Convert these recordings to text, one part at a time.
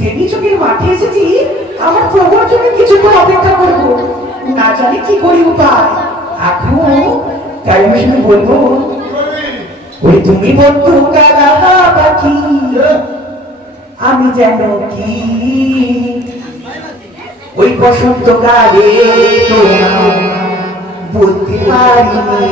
দেবী চোখের মাঠে এসেছি, আমার প্রভুর জন্য কিছুক্ষণ অপেক্ষা করব, না জানি কি করি উপায়। এখন তাই আমি শুনে বলবো, ওই তুমি বন্ধু কালা পাখি, আমি যেন কি ওই বসন্তকালে তোমার বলতে পারিনি,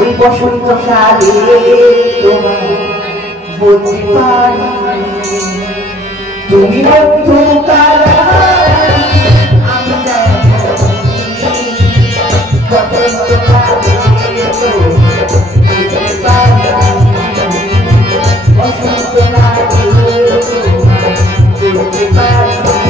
ওই বসন্তকালে তোমার বলতে পারিনি। তুমি বন্ধু কালা আমি যেন বসন্তকালে বলতে পারিনি, বসন্তকালে বলতে পারিনি।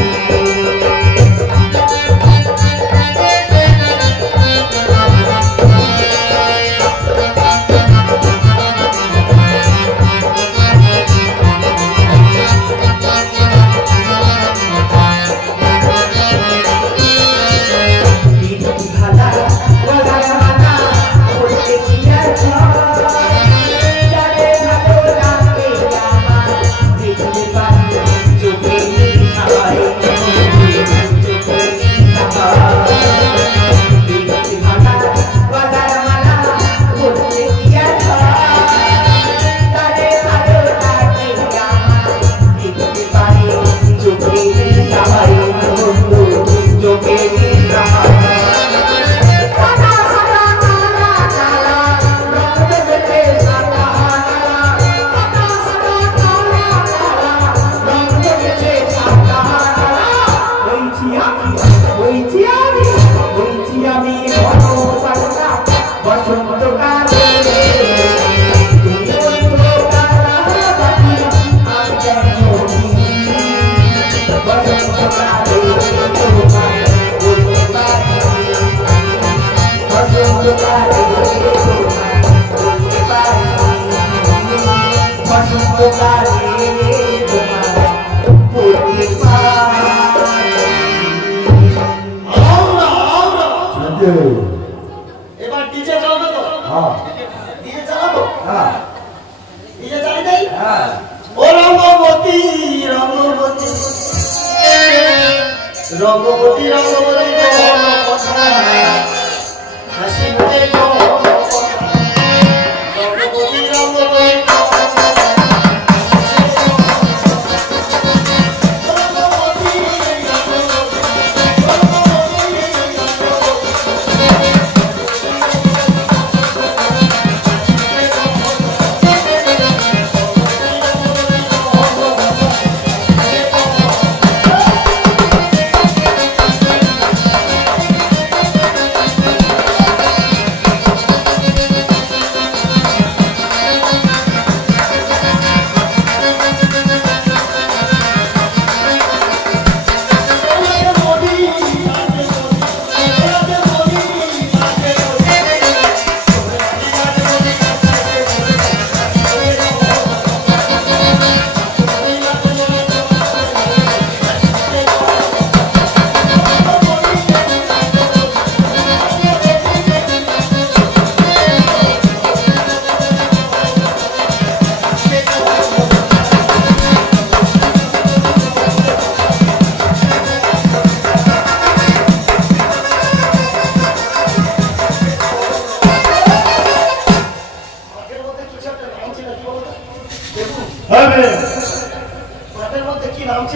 এবার ডিজে চালাবো তো? হ্যাঁ ডিজে চালাবো? হ্যাঁ ডিজে চালিয়ে দেই? হ্যাঁ। ও রঙ্গবতী রঙ্গবতী রঙ্গবতী রঙ্গবতী কোনো কথা হাসি মুখে কোনো কথা রঙ্গবতী রঙ্গবতী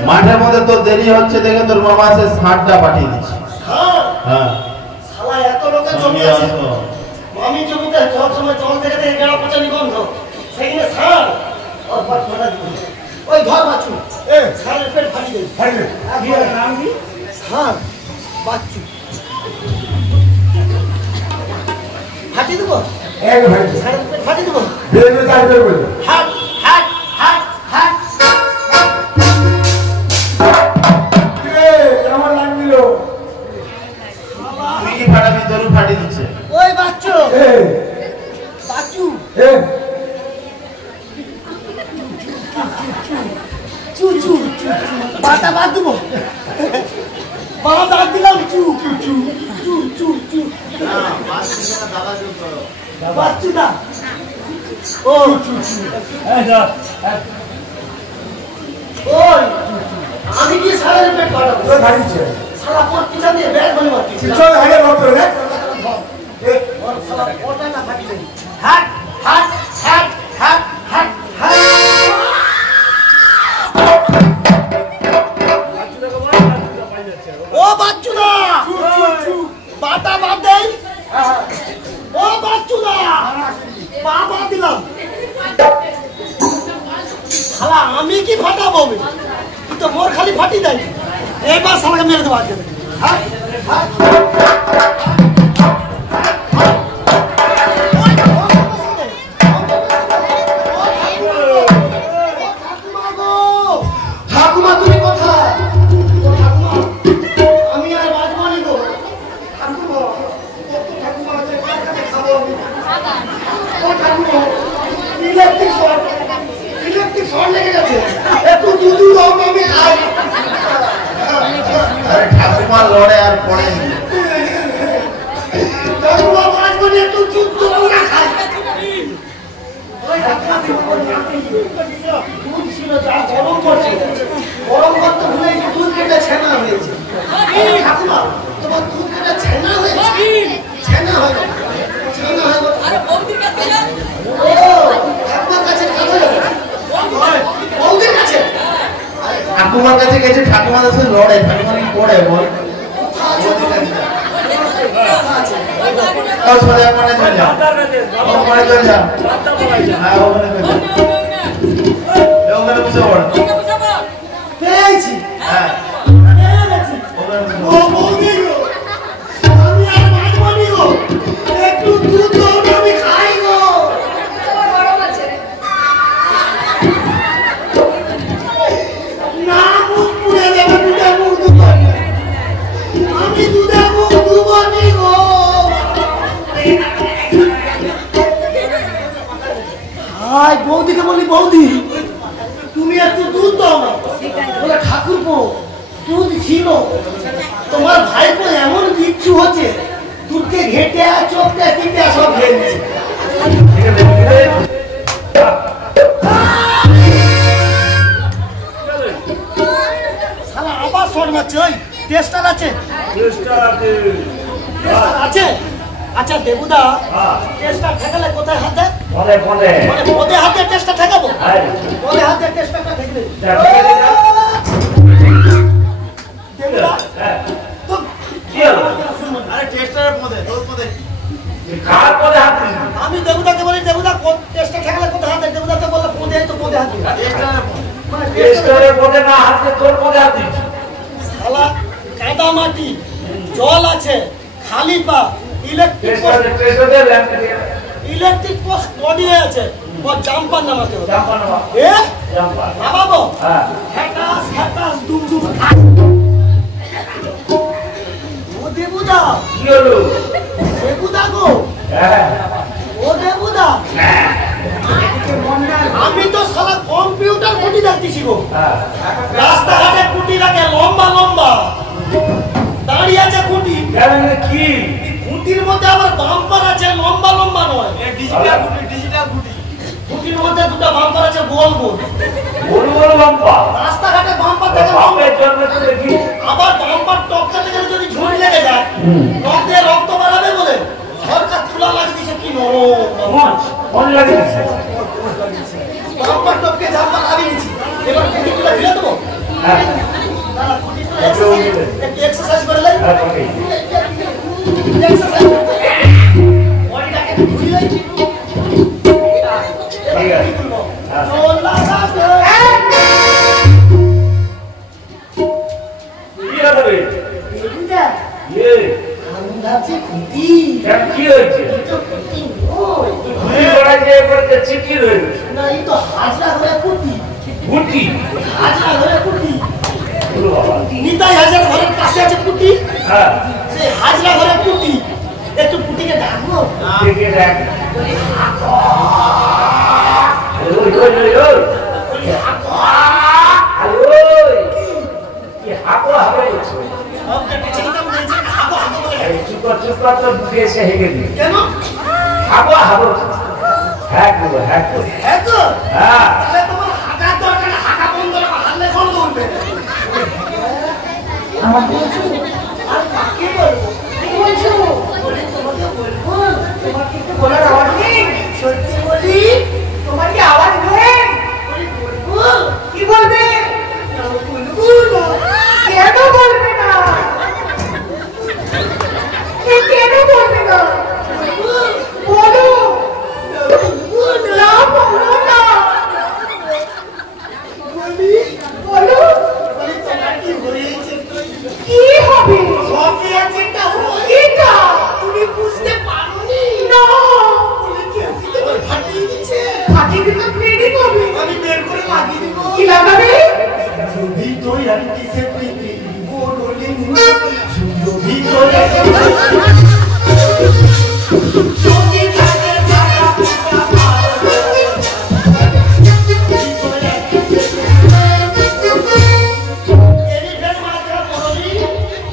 মাঠের মধ্যে তো দেরি হচ্ছে দেখে তোর মামা সে ষাটটা পাঠিয়ে দিচ্ছে। হ্যাঁ শালা এত লোকের জমি আছে, আমি জমিতে সব সময় জল থেকে থেকে গেড়া পচানি গন্ধ, সেখানে সার আর ভাত ফাটা দিব। ওই ঘর বাচ্চু সারের পেট ফাটিয়ে দেয়, ফাটিয়ে নাম কি সার বাচ্চু ফাটিয়ে দেবো, সারের পেট ফাটিয়ে দেবো। হাট হাট হাট হাট কেমন লাগছিল? তুই কি ফাটাবি? তোর ফাটিয়ে দিচ্ছে। ওই বাচ্চু বাচ্চু চু চু বাটা বাদ দেবো, বাবা দাঁত দিলাম চু চু চু চু চু চু বাচ্চু না ও চু চু ওই আমি কি সারের পেট ফাটাবো তোর ভারিছে সারা পর পিছা দিয়ে ব্যাগ বলে মারতি চল আগে রক্ত রে ওর সারা পটাটা ফাটি দেই হাট হাট হাট হাট হাট হাট ও বাচ্চুদা বাটা বাদ দেই ও বাচ্চুদা বাবা দিলাম শালা আমি কি ফাটাবো তুই তো মোর খালি ফাটি দেয় এবার শালাকে মেরে দেবো আজকে হ্যাঁ হ্যাঁ ঠাকুমা তুমি কোথায় ঠাকুমা আমি আর বাজবো নি গো ঠাকুমা ঠাকুমা আছে কার কাছে খাবো ও ঠাকুমা ইলেকট্রিক শর্ট লেগে গেছে একটু দুধ দাও আমি খাই আরে ঠাকুমা লড়ে আর পড়ে ঠাকুমা বাজবো নি একটু দুধ দাও না খাই ওই ঠাকুমা দুধ ছিল যা গরম করছে গরম করতে ভুলে দুধ কেটে ছেনা হয়েছে ঠাকুমা তোমার দুধ কেটে ছেনা হয়েছে ছেনা হয়ে গেল ছেনা হয়ে গেল আরে বৌদির কাছে যা ও ঠাকুমার কাছে কাছে যাবে বৌদির কাছে ঠাকুমার কাছে গেছে ঠাকুমার সাথে লড়ে ঠাকুমা কি পড়ে বল ও সোজা কোণে চলে যা ও কোণে চলে যা হ্যাঁ ওখানে চলে যা ওখানে বসে পড় পেয়েছি হ্যাঁ পেয়ে গেছি ওখানে বসে ও বৌদি গো আমি আর বাজবো নি গো একটু দুধ দাও না আমি খাই গো গরম আছে না মুখ পুড়ে যাবে দুধে মুখ দুবো আমি দুধে মুখ দুবো নি গো হাই বৌদিকে বলি বৌদি তুমি একটু দুধ দাও না বলে ঠাকুরপো দুধ ছিল তোমার ভাইপো এমন বিচ্ছু হচ্ছে দুধকে ঘেটে চোখটা টিপে সব খেয়ে নিচ্ছে শালা আবার শর্ট মারছে ওই টেস্টার আছে টেস্টার আছে আচ্ছা দেবুদা টেস্টার ঠেকালে কোথায় হাত দেয় মানে পদে হাতে টেস্টার ঠেকাবো পদে হাতে টেস্টারটা ঠেকলে দেবুদা তো কি হলো আরে টেস্টারের পদে তোর পদে কার পদে হাত দিলি আমি দেবুদাকে বলি দেবুদা টেস্টার ঠেকালে কোথায় হাত দেয় দেবুদা তো বললো পদে তো পদে হাত দিই টেস্টারের পদে মানে টেস্টারের পদে না হাত দিয়ে তোর পদে হাত দিচ্ছি শালা কাদা মাটি জল আছে খালি পা ইলেকট্রিক টেস্টারের ল্যাম্প দিয়ে ইলেকট্রিক পোস্ট বডি আছে ও জাম্পার নামাতে হবে জাম্পার নামা এ জাম্পার নামাবো হ্যাঁ হ্যাটাস হ্যাটাস দুম দুম ও দেবুদা কি হলো দেবুদা গো হ্যাঁ ও দেবুদা আমি তো শালা কম্পিউটার কুটি দেখতেছি গো হ্যাঁ রাস্তাঘাটে কুটি রাখে লম্বা লম্বা দাঁড়িয়ে আছে কুটি কি খুঁটির মধ্যে আবার বাম্পার আছে লম্বা লম্বা নয় ডিজিটাল গুটি খুঁটির মধ্যে দুটো বাম্পার আছে গোল গোল বড় বড় লম্বা রাস্তাঘাটে বাম্পার থেকে বাপের জন্য তো দেখি আবার বাম্পার টপকা থেকে যদি ঝুড়ি লেগে যায় রক্তে রক্ত বাড়াবে বলে সরকার তুলা লাগিয়েছে কি নরম মন লাগে বাম্পার টপকে জাম্পার লাগিয়ে দিচ্ছি এবার খুঁটি তুলা ফেলে দেবো হ্যাঁ একটু এক্সারসাইজ করে লাই হ্যাঁ ওকে এক্সারসাইজ বডিটাকে ঘুরিয়ে ঠিক আছে কি হবে ये কেন কি হয়েছে ঘুরি পড়া যে পড়তে চিঠি রয়েছে গুটি বলো বাবা নিতাই হাজার ঘরের পাশে আছে পুটি হ্যাঁ সেই হাজরা ঘরের পুটি একটু পুটিকে ডাকবো দেখে দেখ ওই ওই ওই ওই কি হাঁকো হাঁকো করছো সবটা পিছে দিতাম বলছে হাগো হাগো বলে চুপ কর তো বুকে এসে হেগে দিই কেন হাঁকো হাঁকো হ্যাঁ করবো হ্যাঁ করবো হ্যাঁ তো হ্যাঁ তাহলে তোমার হাগা দরকার হাগা বন্ধ রাখো হাগলে কোন বলবে না। আমার বলছো আর কাকে বলবো? কি বলছো? বলি তোমাকে বলবো। তোমার কি একটু বলার আওয়াজ নেই? সত্যি বলি, তোমার কি আওয়াজ নেই? বলি বলবো। কি বলবে? না, বলবো না। কেন বলবে না? কেন বলবে না? বলো। না, বলো না। বলি, বলো। বলি তোমার কি হয়েছে? কি হবে? সবই আছে তা হয়। এটা তুমি বুঝতে পারোনি? না। বলি কেউ কি তোমার ফাটিয়ে দিচ্ছে? ফাটিয়ে দিতে প্রেরিত হবে। আমি বের করে লাগিয়ে দিব। কি লাগাবে? ভিতরে আর কিসে প্রীতি বললি শুধু ভিতরে যদি থাকে ভাড়া পুরা ভালো ভিতরে এলিফ্যান্ট মাত্রা বলি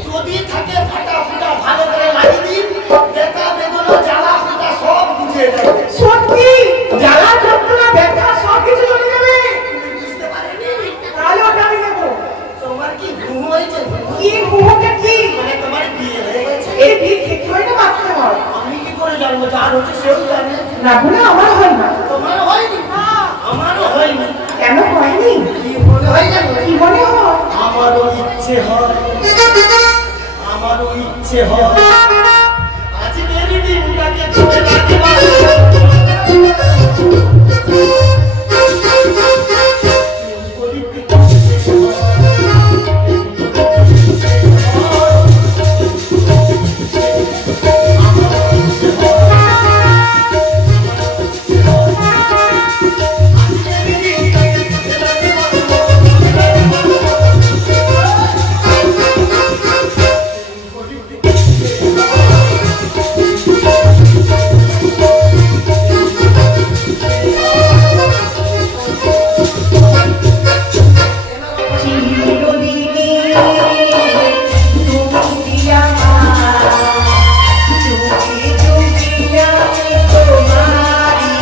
যদি থাকে ফাটা ফুটা ভালো করে লাগিয়ে দিন ব্যথা বেদনা জ্বালা ফুটা সব বুঝে যাবে। সত্যি জ্বালা যন্ত্রণা ব্যথা সব কিছু চলে যাবে। বুঝতে পারেনি? তাহলে ওটা আমি নেবো। তোমার কি ঘুম হয়েছে? কি মুহূর্তে কি? মানে তোমার বিয়ে হয়ে গেছে? এই বিয়ে খেতে হয় না মারতে হয়? আমি কি করে জানবো? যার হচ্ছে সেও জানে। না বলে আমার হয় না। তোমার হয়নি? আমারও হয়নি। কেন হয়নি? কি মনে হয় জানো? কি মনে হয়? আমারও ইচ্ছে হয়, আমারও ইচ্ছে হয় আজকের দিনটাকে ধরে রাখবার। বলিতে ইচ্ছে হয়, আমারও ইচ্ছে হয়, আজকের দিনটাকে ধরে চিরদিনই তুমি আমার, যুগে যুগে আমি তোমারি।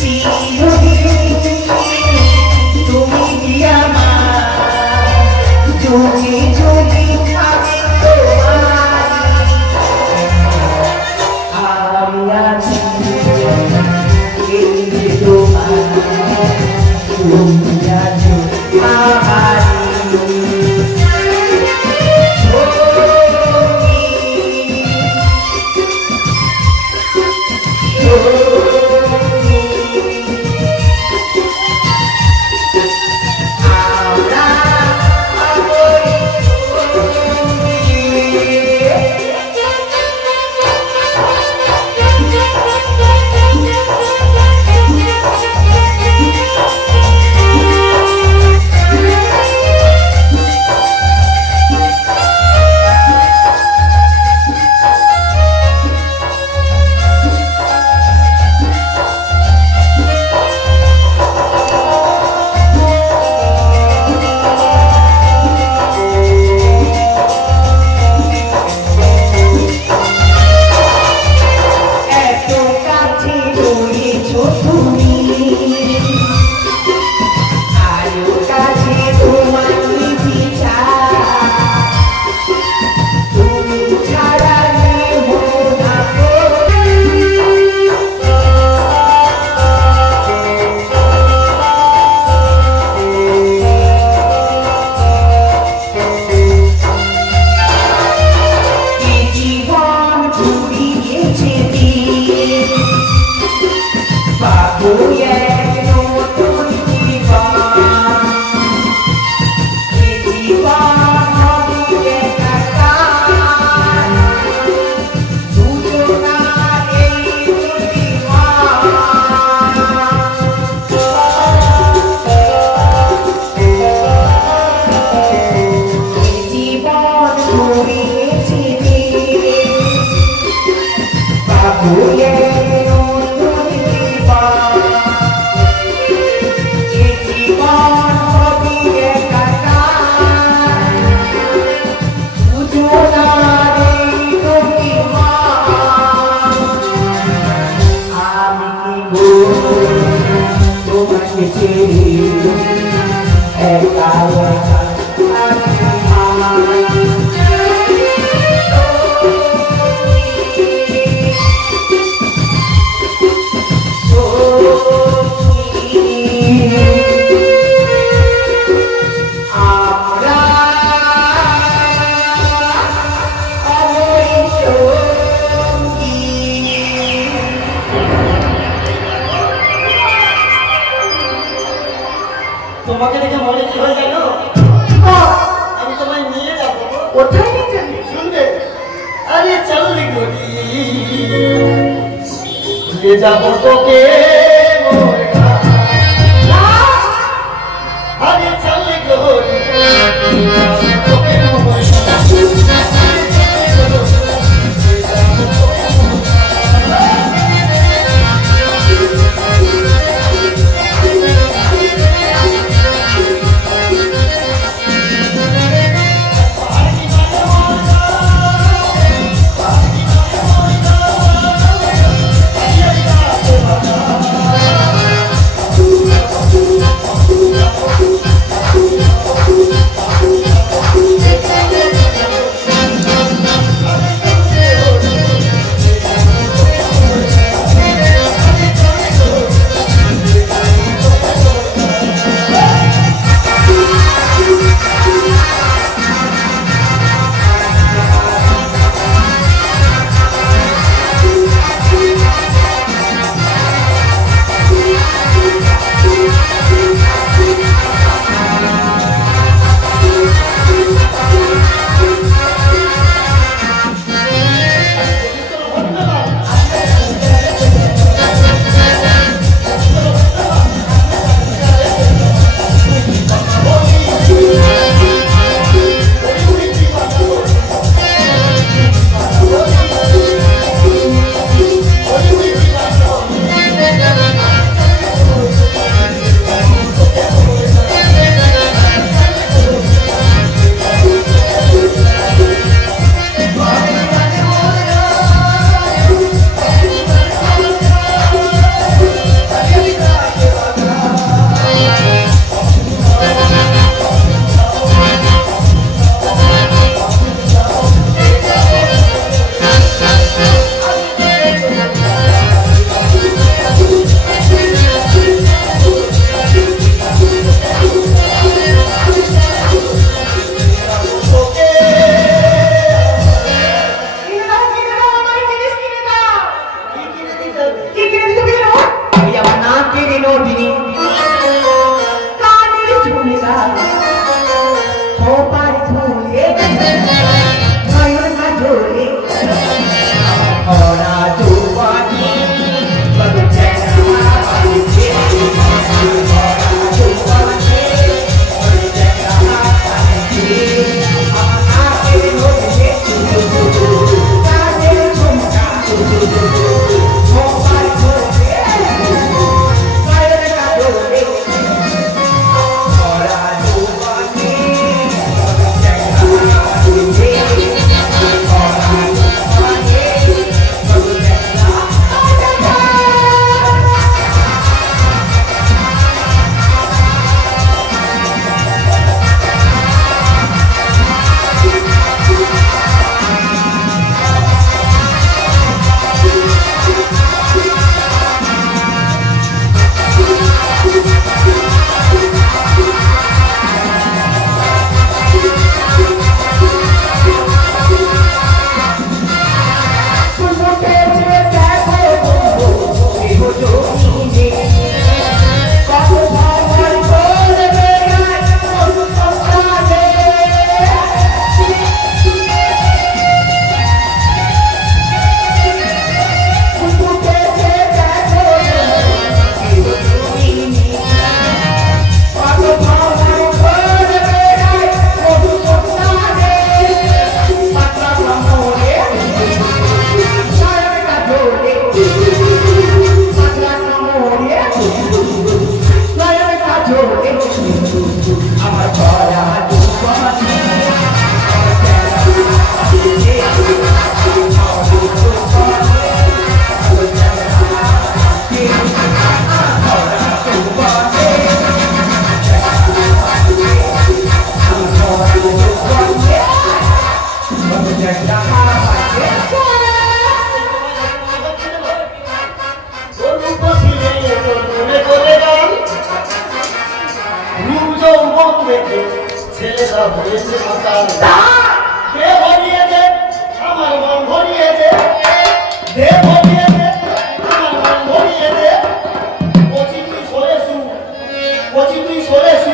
চিরদিনই তুমি আমার, যুগে যুগে আমি তোমারি। আমি আছি এই তোমার, তুমি আছো আমারি। আমরা আমরি এত কাছে রয়েছো তুমি, আরো কাছে তোমাকে বিচার। তুমি ছাড়া নেব না এ জীবন ঘুরিয়েছে দিন, পাবো এক নতুন জীবন। এ জীবন হবে একাকার, দুজনার এই জীবন। এ জীবন ঘুরিয়েছে দিন, পাবো এক নতুন জীবন। এ জীবন হবে একাকার, দুজনার এই অভিমান। আমি কি গো তোমাকে ছেড়ে তোমাকে দেখে মনে কি হয় জানো? বল, আমি তোমায় নিয়ে যাবো। কোথায় নিয়ে যাবি? শুনবে? আরে চল গরি নিয়ে যাবো তোকে মোর না, আরে চল গরি তোকে মোর ছেলেরা হয়েছে মাতাল দে ভরিয়ে দে আমার মন ভরিয়ে দে দে ভরিয়ে দে আমার মন ভরিয়ে দে কচি তুই সরে শু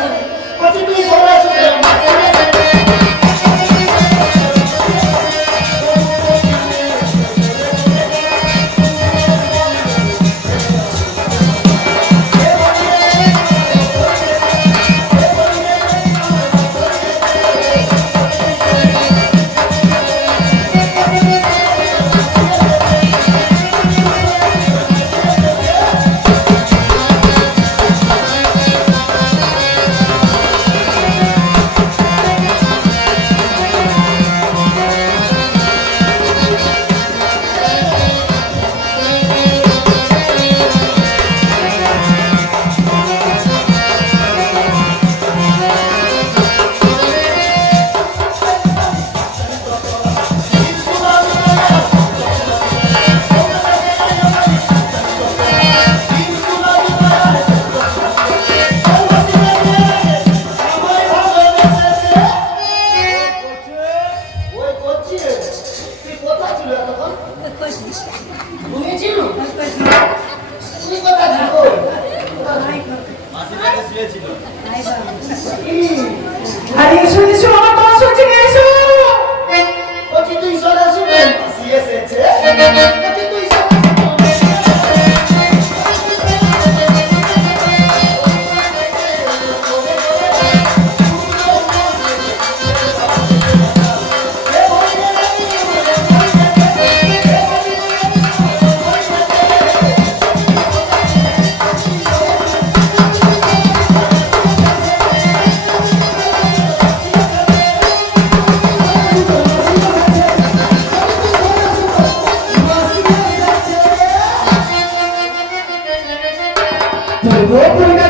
শুভ পরিণাম